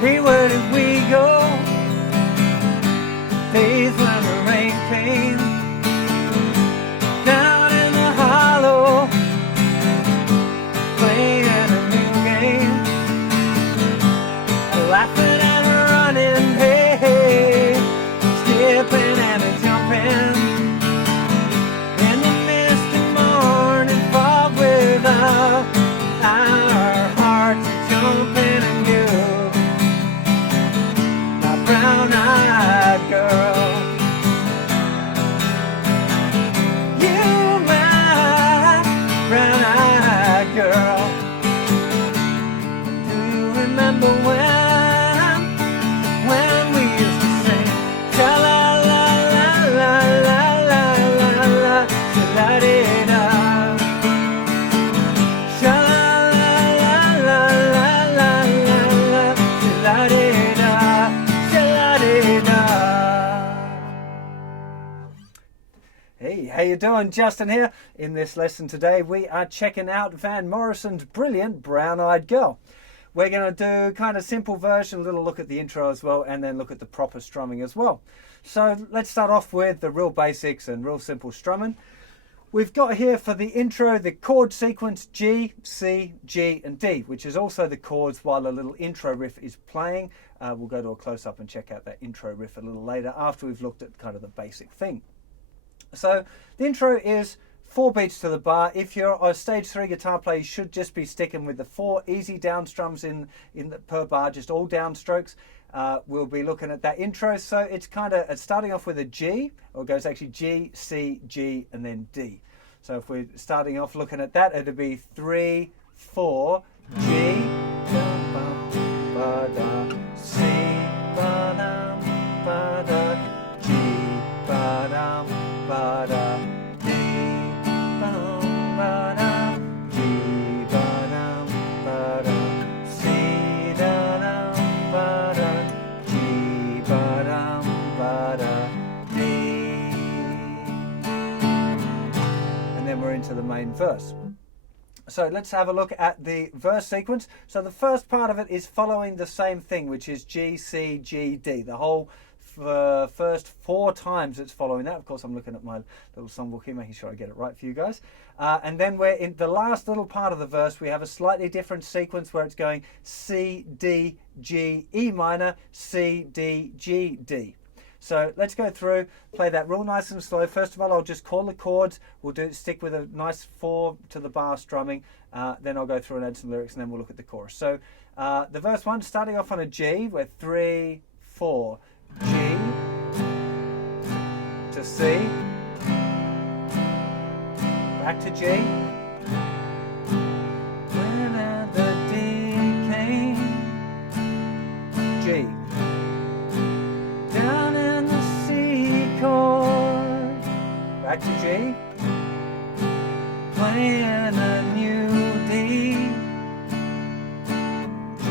Hey, where did we go? Days when the rain came down in the hollow, playing a new game, laughing and running, hey, hey, skipping and jumping in the misty morning fog without our hearts jumping and you, my brown-eyed girl. You, my brown-eyed girl. Do you remember when we used to sing sha-la-la-la-la-la-la-la, sha-la-dee-da, sha-la-la-la-la-la-la, sha-la-dee-da, sha-la-dee-da. Hey, how you doing? Justin here. In this lesson today, we are checking out Van Morrison's brilliant Brown-Eyed Girl. We're going to do kind of simple version, a little look at the intro as well, and then look at the proper strumming as well. So let's start off with the real basics and real simple strumming. We've got here for the intro the chord sequence G, C, G and D, which is also the chords while the little intro riff is playing. We'll go to a close-up and check out that intro riff a little later after we've looked at kind of the basic thing. So the intro is 4 beats to the bar. If you're a stage 3 guitar player, you should just be sticking with the 4 easy down strums per bar, just all downstrokes. We'll be looking at that intro. So it's kind of starting off with a G, or it goes actually G, C, G, and then D. So if we're starting off looking at that, it'll be 3, 4, G, C, G, D, G, C, G, D, and then we're into the main verse. So let's have a look at the verse sequence. So the first part of it is following the same thing, which is G, C, G, D. The whole first 4 times it's following that. Of course, I'm looking at my little songbook here, making sure I get it right for you guys. And then we're in the last little part of the verse. We have a slightly different sequence where it's going C, D, G, E minor, C, D, G, D. So let's go through, play that real nice and slow. First of all, I'll just call the chords. We'll stick with a nice 4 to the bar strumming. Then I'll go through and add some lyrics, and then we'll look at the chorus. So the verse 1, starting off on a G, we're 3, 4, G to C, back to G, when the D came, G, down in the C chord, back to G, playing a new D, G,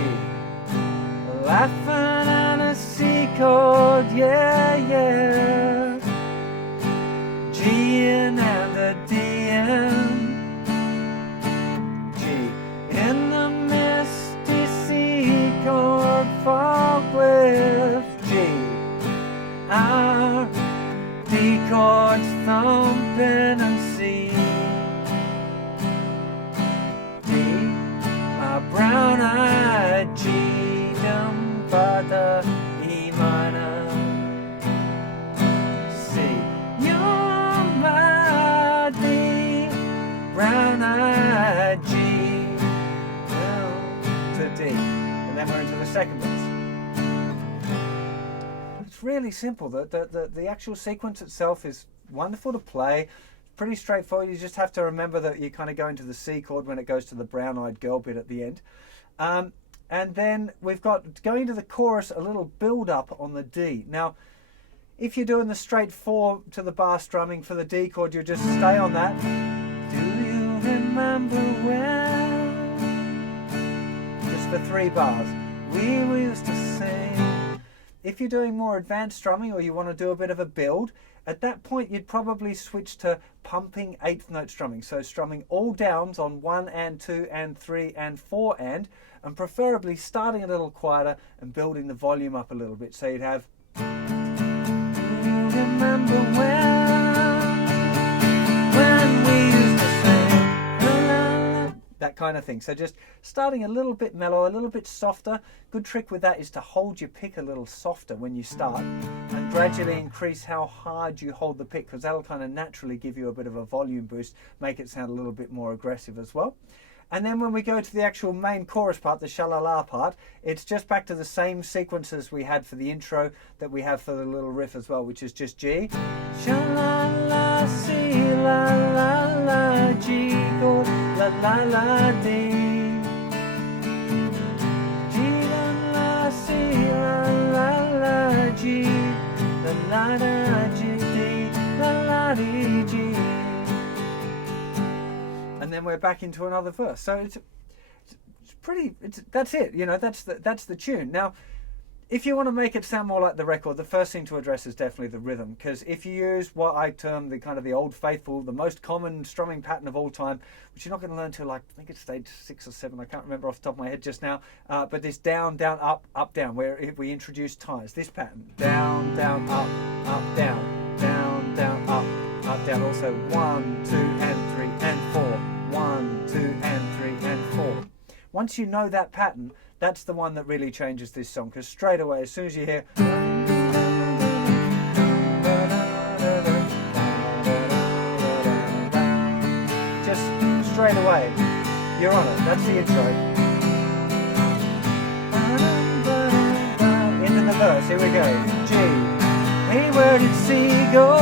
laughing at a C chord, yeah, yeah, G in and the D in, G in the misty C chord fog with G, our D chords thumping and C, D, my brown-eyed G, dum ba da, E minor, C, you're my D, brown-eyed G, L to D, and then we're into the second verse. It's really simple. The actual sequence itself is wonderful to play. Pretty straightforward. You just have to remember that you kind of go into the C chord when it goes to the brown-eyed girl bit at the end. And then we've got, going to the chorus, a little build-up on the D. Now, if you're doing the straight 4 to the bar strumming for the D chord, you'll just stay on that. Do you remember when? Just for 3 bars. We used to sing. If you're doing more advanced strumming or you want to do a bit of a build, At that point, you'd probably switch to pumping eighth note strumming. So strumming all downs on 1 and 2 and 3 and 4 and preferably starting a little quieter and building the volume up a little bit. So you'd have, remember when we used to sing, la, la, la, that kind of thing. So just starting a little bit mellow, a little bit softer. Good trick with that is to hold your pick a little softer when you start and gradually increase how hard you hold the pick, because that'll kind of naturally give you a bit of a volume boost, make it sound a little bit more aggressive as well. And then when we go to the actual main chorus part, the sha-la-la part, it's just back to the same sequences we had for the intro that we have for the little riff as well, which is just G. Sha-la-la, si, la-la-la, G, chord, la-la-la, D. G-la-la, si, la-la-la, G, la-la-la, G, D, la-la-dee, G. And then we're back into another verse. So it's pretty, that's it, you know, that's the tune. Now, if you want to make it sound more like the record, the first thing to address is definitely the rhythm, because if you use what I term the kind of the old faithful, the most common strumming pattern of all time, which you're not going to learn till, like, I think it's stage 6 or 7, I can't remember off the top of my head just now, but this down, down, up, down, where if we introduce ties, this pattern, down, down, up, down, down, down, up, down, also 1, 2, and 3, and 4, 1, 2, and 3, and 4. Once you know that pattern, that's the one that really changes this song, because straight away, as soon as you hear, just straight away, you're on it. That's the intro. Into the verse, here we go. G. Hey, where did C go?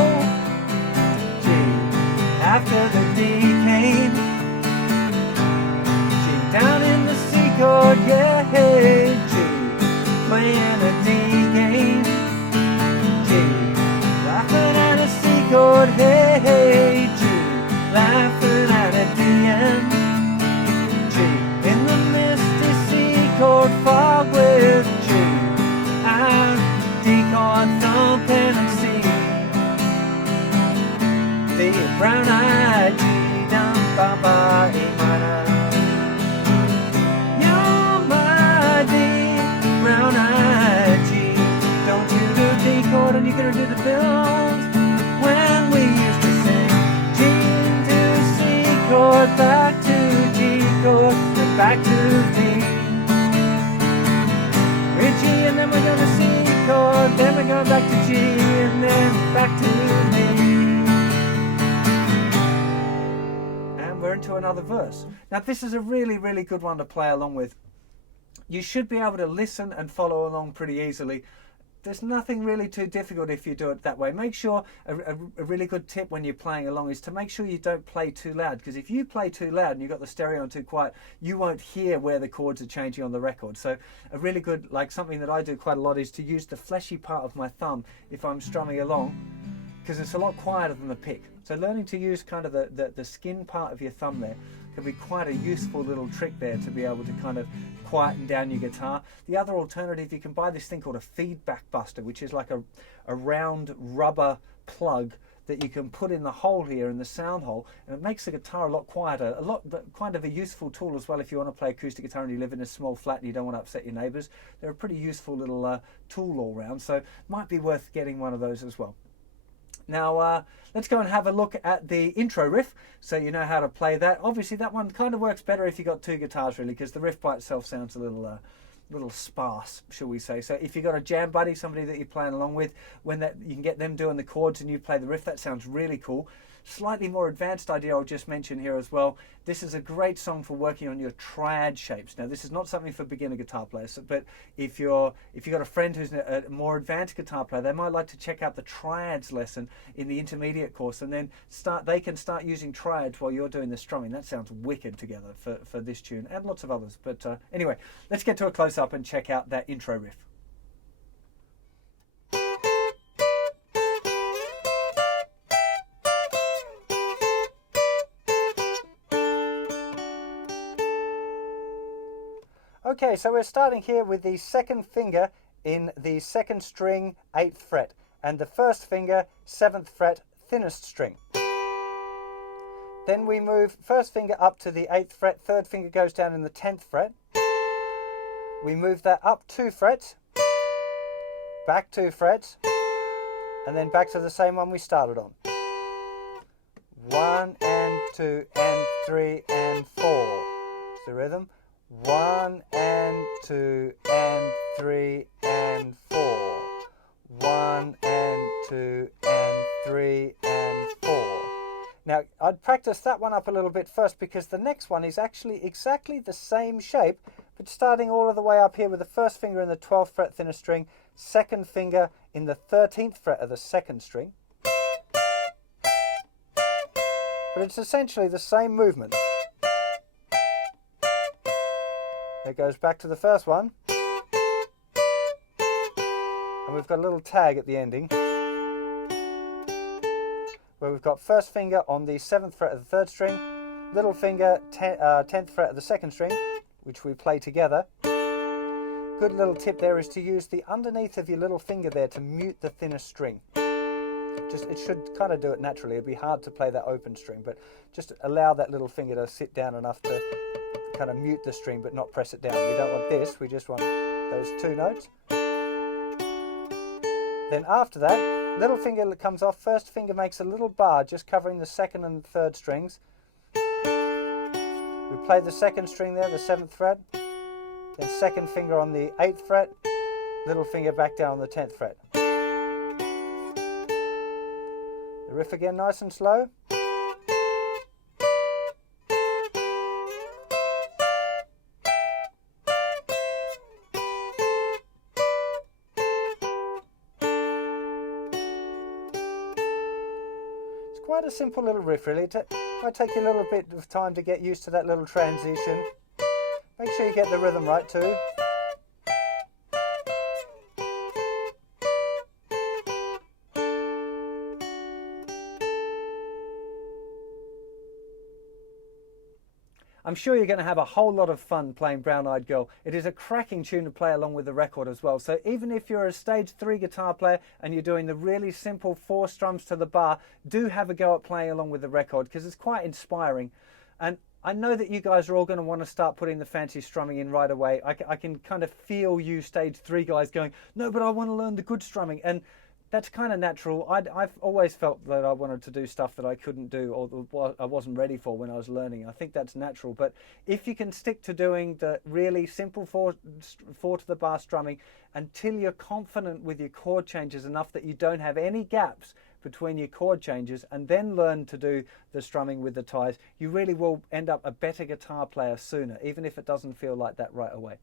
G. After the D came. G. Down in the C chord, yeah, hey, G, playing a D game, G, laughing at a C chord, hey, hey, G, laughing at a D and G, in the misty C chord fog with G, and D chord thumping and C, D, brown-eyed G, down, ba, ba, E minor. Brown-eyed G, don't you do D chord and you're gonna do the build. When we used to sing G to C chord, back to G chord, and back to D. We're G and then we're gonna C chord, then we're going back to G and then back to D. And we're into another verse. Now this is a really, really good one to play along with. You should be able to listen and follow along pretty easily. There's nothing really too difficult if you do it that way. Make sure, a really good tip when you're playing along is to make sure you don't play too loud, because if you play too loud and you've got the stereo on too quiet, you won't hear where the chords are changing on the record. So a really good, like something that I do quite a lot, is to use the fleshy part of my thumb if I'm strumming along, because it's a lot quieter than the pick. So learning to use kind of the skin part of your thumb there can be quite a useful little trick there to be able to kind of quieten down your guitar. The other alternative, you can buy this thing called a feedback buster, which is like a round rubber plug that you can put in the hole here, in the sound hole, and it makes the guitar a lot quieter. Kind of a useful tool as well if you want to play acoustic guitar and you live in a small flat and you don't want to upset your neighbours. They're a pretty useful little tool all round, so might be worth getting one of those as well. Now let's go and have a look at the intro riff so you know how to play that. Obviously that one kind of works better if you've got two guitars really, because the riff by itself sounds a little sparse, shall we say. So if you've got a jam buddy, somebody that you're playing along with, you can get them doing the chords and you play the riff, that sounds really cool. Slightly more advanced idea I'll just mention here as well. This is a great song for working on your triad shapes. Now this is not something for beginner guitar players, but if you've got a friend who's a more advanced guitar player, they might like to check out the triads lesson in the intermediate course, and then they can start using triads while you're doing the strumming. That sounds wicked together for this tune and lots of others. But anyway, let's get to a close-up and check out that intro riff. Okay, so we're starting here with the second finger in the second string, 8th fret. and the first finger, 7th fret, thinnest string. Then we move first finger up to the 8th fret, third finger goes down in the 10th fret. We move that up 2 frets, back 2 frets, and then back to the same one we started on. 1 and 2 and 3 and 4. It's the rhythm. 1 and 2 and 3 and 4. 1 and 2 and 3 and 4. Now, I'd practice that one up a little bit first because the next one is actually exactly the same shape, but starting all of the way up here with the first finger in the 12th fret thinnest string, second finger in the 13th fret of the 2nd string. But it's essentially the same movement. It goes back to the first one. And we've got a little tag at the ending, where we've got first finger on the 7th fret of the 3rd string, little finger 10th fret of the 2nd string, which we play together. Good little tip there is to use the underneath of your little finger there to mute the thinnest string. It should kind of do it naturally. It'd be hard to play that open string, but just allow that little finger to sit down enough to kind of mute the string but not press it down. We don't want this, we just want those 2 notes. Then after that, little finger comes off, first finger makes a little bar just covering the 2nd and 3rd strings. We play the 2nd string there, the 7th fret, then second finger on the 8th fret, little finger back down on the 10th fret. The riff again, nice and slow. Quite a simple little riff really. It might take you a little bit of time to get used to that little transition. Make sure you get the rhythm right too. I'm sure you're going to have a whole lot of fun playing Brown Eyed Girl. It is a cracking tune to play along with the record as well. So even if you're a stage 3 guitar player and you're doing the really simple 4 strums to the bar, do have a go at playing along with the record because it's quite inspiring. And I know that you guys are all going to want to start putting the fancy strumming in right away. I can kind of feel you stage 3 guys going, no, but I want to learn the good strumming. And that's kind of natural. I've always felt that I wanted to do stuff that I couldn't do or I wasn't ready for when I was learning. I think that's natural. But if you can stick to doing the really simple 4 to the bar strumming until you're confident with your chord changes enough that you don't have any gaps between your chord changes, and then learn to do the strumming with the ties, you really will end up a better guitar player sooner, even if it doesn't feel like that right away.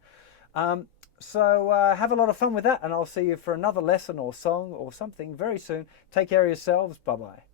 So have a lot of fun with that, and I'll see you for another lesson or song or something very soon. Take care of yourselves. Bye-bye.